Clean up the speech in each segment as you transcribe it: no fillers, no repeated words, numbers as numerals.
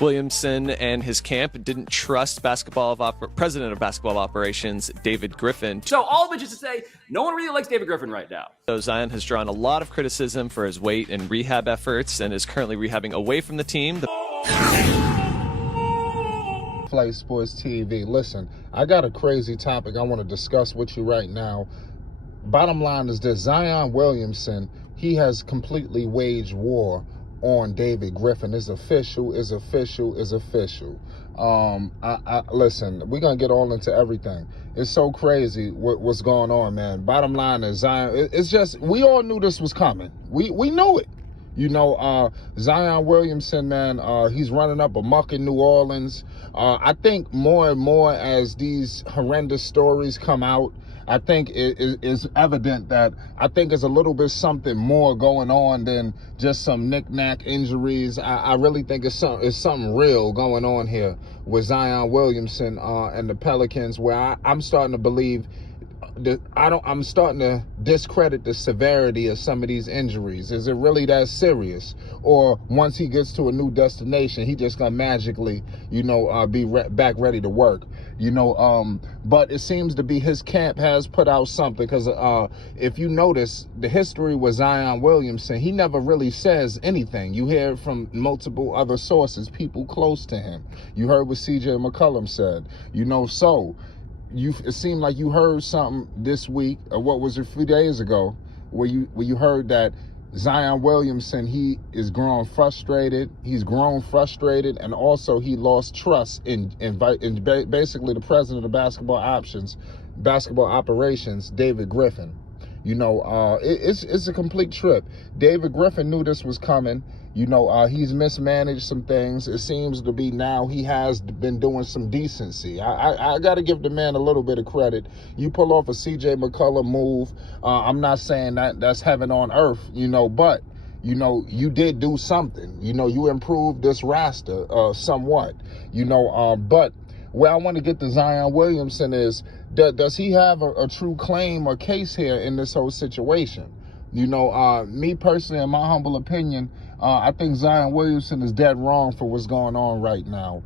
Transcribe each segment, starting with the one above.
Williamson and his camp didn't trust president of basketball operations, David Griffin. So all of it just to say, no one really likes David Griffin right now. So Zion has drawn a lot of criticism for his weight and rehab efforts and is currently rehabbing away from the team. Flight Sports TV. Listen, I got a crazy topic I want to discuss with you right now. Bottom line is this: Zion Williamson, he has completely waged war on David Griffin. It's official, is official, is official. Listen, we're going to get all into everything. It's so crazy what's going on, man. Bottom line is Zion, it's just, we all knew this was coming. We knew it. You know, Zion Williamson, man, he's running up amok in New Orleans. I think more and more as these horrendous stories come out, I think it's evident that I think there's a little bit something more going on than just some knick-knack injuries. I really think it's something real going on here with Zion Williamson and the Pelicans, where I'm starting to believe I'm starting to discredit the severity of some of these injuries. Is it really that serious? Or once he gets to a new destination, he just gonna magically, be back ready to work? But it seems to be his camp has put out something, because if you notice the history with Zion Williamson, he never really says anything. You hear it from multiple other sources, people close to him. You heard what CJ McCollum said, it seemed like you heard something this week, or what was it, a few days ago, where you heard that Zion Williamson, he is grown frustrated. He's grown frustrated, and also he lost trust in basically the president of basketball operations, David Griffin. It's a complete trip. David Griffin knew this was coming. He's mismanaged some things. It seems to be now he has been doing some decency. I got to give the man a little bit of credit. You pull off a CJ McCollum move. I'm not saying that's heaven on earth, but, you did do something. You improved this roster somewhat, but where I want to get to Zion Williamson is, does he have a true claim or case here in this whole situation? Me personally, in my humble opinion, I think Zion Williamson is dead wrong for what's going on right now.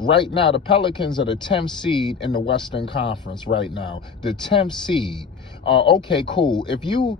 Right now, the Pelicans are the 10th seed in the Western Conference right now. The 10th seed. Okay, cool. If you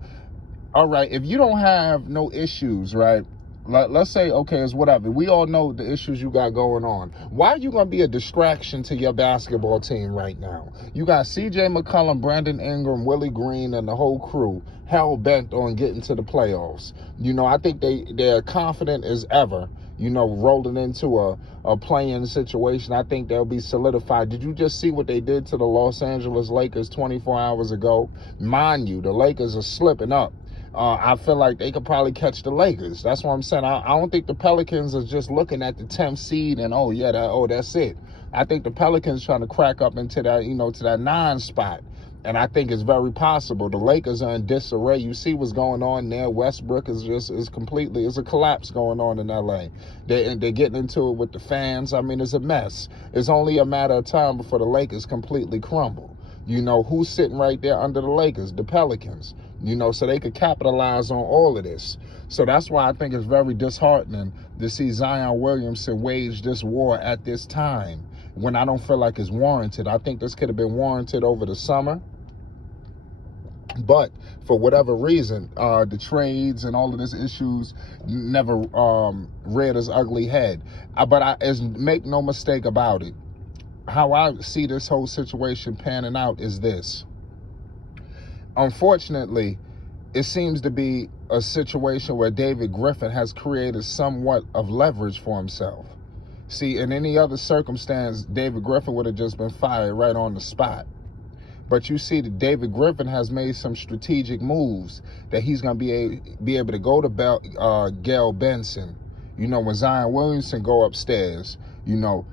don't have no issues, right? Let's say, okay, it's whatever. We all know the issues you got going on. Why are you going to be a distraction to your basketball team right now? You got CJ McCollum, Brandon Ingram, Willie Green, and the whole crew hell-bent on getting to the playoffs. I think they're confident as ever, rolling into a play-in situation. I think they'll be solidified. Did you just see what they did to the Los Angeles Lakers 24 hours ago? Mind you, the Lakers are slipping up. I feel like they could probably catch the Lakers. That's what I'm saying. I don't think the Pelicans are just looking at the 10th seed and, that's it. I think the Pelicans trying to crack up into that, to that 9 spot. And I think it's very possible. The Lakers are in disarray. You see what's going on there. Westbrook is a collapse going on in LA. They're getting into it with the fans. I mean, it's a mess. It's only a matter of time before the Lakers completely crumble. Who's sitting right there under the Lakers? The Pelicans. So they could capitalize on all of this. So that's why I think it's very disheartening to see Zion Williamson wage this war at this time, when I don't feel like it's warranted. I think this could have been warranted over the summer. But for whatever reason, the trades and all of these issues never reared its ugly head. Make no mistake about it. How I see this whole situation panning out is this. Unfortunately, it seems to be a situation where David Griffin has created somewhat of leverage for himself. See, in any other circumstance, David Griffin would have just been fired right on the spot. But you see that David Griffin has made some strategic moves that he's going to be able to go to Gail Benson. When Zion Williamson go upstairs, my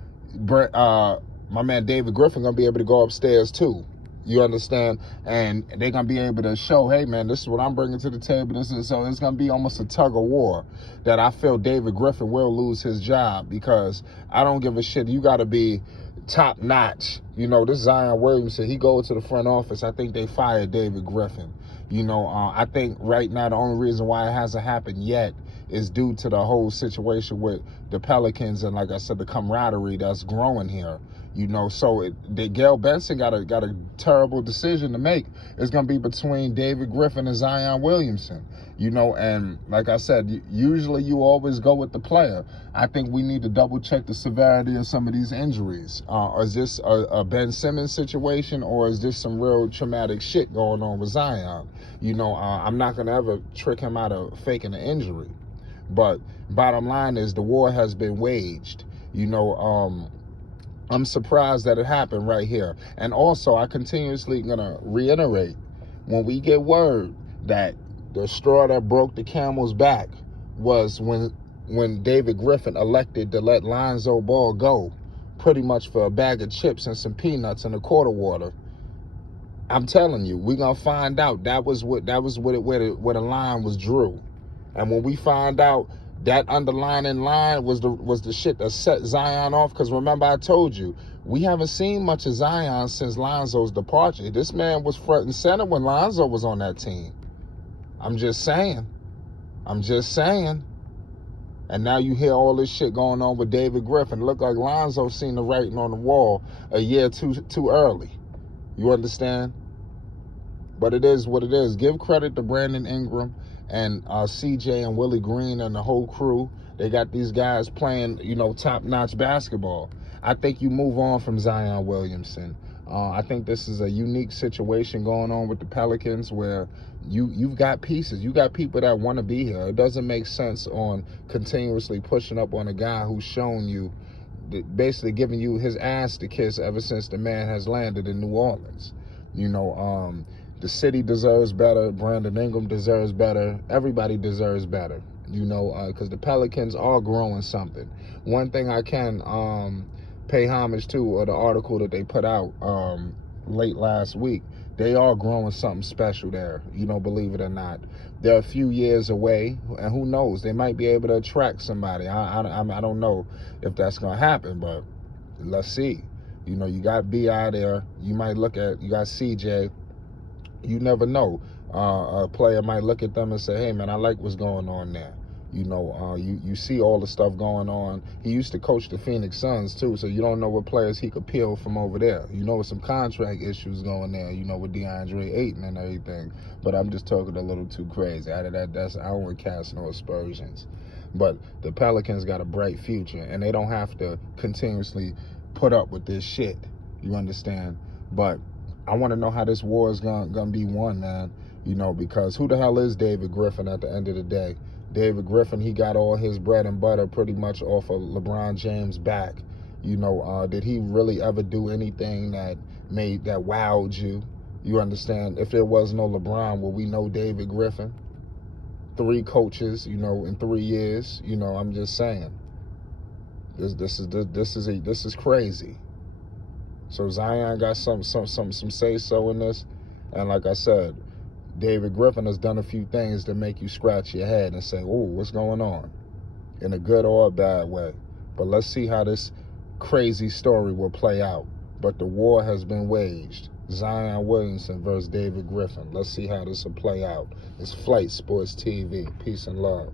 man David Griffin going to be able to go upstairs too. You understand? And they're going to be able to show, hey, man, this is what I'm bringing to the table. So it's going to be almost a tug of war that I feel David Griffin will lose his job, because I don't give a shit. You got to be top notch. This Zion Williamson, he goes to the front office. I think they fired David Griffin. I think right now the only reason why it hasn't happened yet is due to the whole situation with the Pelicans and, like I said, the camaraderie that's growing here. You know, so Gail Benson got a terrible decision to make. It's going to be between David Griffin and Zion Williamson. You know, and like I said, usually you always go with the player. I think we need to double check the severity of some of these injuries. Is this a Ben Simmons situation, or is this some real traumatic shit going on with Zion? You know, I'm not going to ever trick him out of faking an injury. But bottom line is the war has been waged. You know, I'm surprised that it happened right here. And also, I continuously gonna reiterate, when we get word that the straw that broke the camel's back was when David Griffin elected to let Lonzo Ball go, pretty much for a bag of chips and some peanuts and a quart of water. I'm telling you, we're gonna find out where the line was drew. And when we find out that underlining line was the shit that set Zion off, because remember I told you, we haven't seen much of Zion since Lonzo's departure. This man was front and center when Lonzo was on that team. I'm just saying. And now you hear all this shit going on with David Griffin. It looked like Lonzo seen the writing on the wall a year too early. You understand? But it is what it is. Give credit to Brandon Ingram and CJ and Willie Green and the whole crew. They got these guys playing, you know, top-notch basketball. I think you move on from Zion Williamson. I think this is a unique situation going on with the Pelicans where you've got pieces. You got people that want to be here. It doesn't make sense on continuously pushing up on a guy who's shown you, basically giving you his ass to kiss ever since the man has landed in New Orleans. You know, the city deserves better. Brandon Ingram deserves better. Everybody deserves better, you know, because the Pelicans are growing something. One thing I can pay homage to, or the article that they put out late last week, they are growing something special there, you know, believe it or not. They're a few years away, and who knows, they might be able to attract somebody. I don't know if that's going to happen, but let's see. You know, you got B.I. there. You got C.J., you never know. A player might look at them and say, hey, man, I like what's going on there. You know, you see all the stuff going on. He used to coach the Phoenix Suns, too, so you don't know what players he could peel from over there. You know, with some contract issues going there, you know, with DeAndre Ayton and everything. But I'm just talking a little too crazy. I don't want to cast no aspersions. But the Pelicans got a bright future, and they don't have to continuously put up with this shit. You understand? But I want to know how this war is gonna be won, man. You know, because who the hell is David Griffin at the end of the day? David Griffin, he got all his bread and butter pretty much off of LeBron James' back. You know, did he really ever do anything that wowed you? You understand? If there was no LeBron, will we know David Griffin? 3 coaches, you know, in 3 years. You know, I'm just saying. This is crazy. So Zion got some say so in this, and like I said, David Griffin has done a few things to make you scratch your head and say, "Oh, what's going on?" in a good or a bad way. But let's see how this crazy story will play out. But the war has been waged. Zion Williamson versus David Griffin. Let's see how this will play out. It's Flight Sports TV. Peace and love.